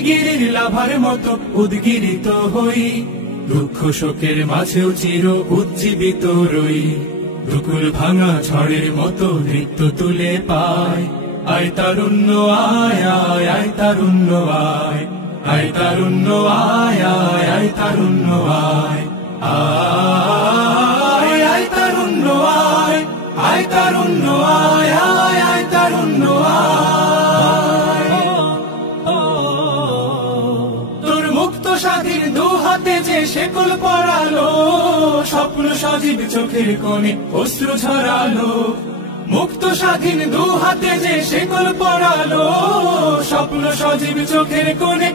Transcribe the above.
অগ্নিগিরির লাভার মতো উদ্গিরিত হই, দুঃখ শোকের মাঝেও চির উজ্জীবিত রই। দুকুল ভাঙা ঝড়ের মতো নৃত্য তুলে পায়, আয় তারুণ্য আয় আয় আয় তারুণ্য আয়, আয় তারুণ্য আয় আয় আয় তারুণ্য আয়, আয় আয় তারুণ্য আয়, আয় তারুণ্য আয় আয় আয় তারুণ্য আয়। তোর মুক্ত স্বাধীন দু হাতে যে শেকল পরালো, স্বপ্ন সজীব চোখের কোণে অশ্রু ঝরালো। মুক্ত স্বাধীন দু হাতে যে শেকল পরালো, স্বপ্ন সজীব চোখের কোণে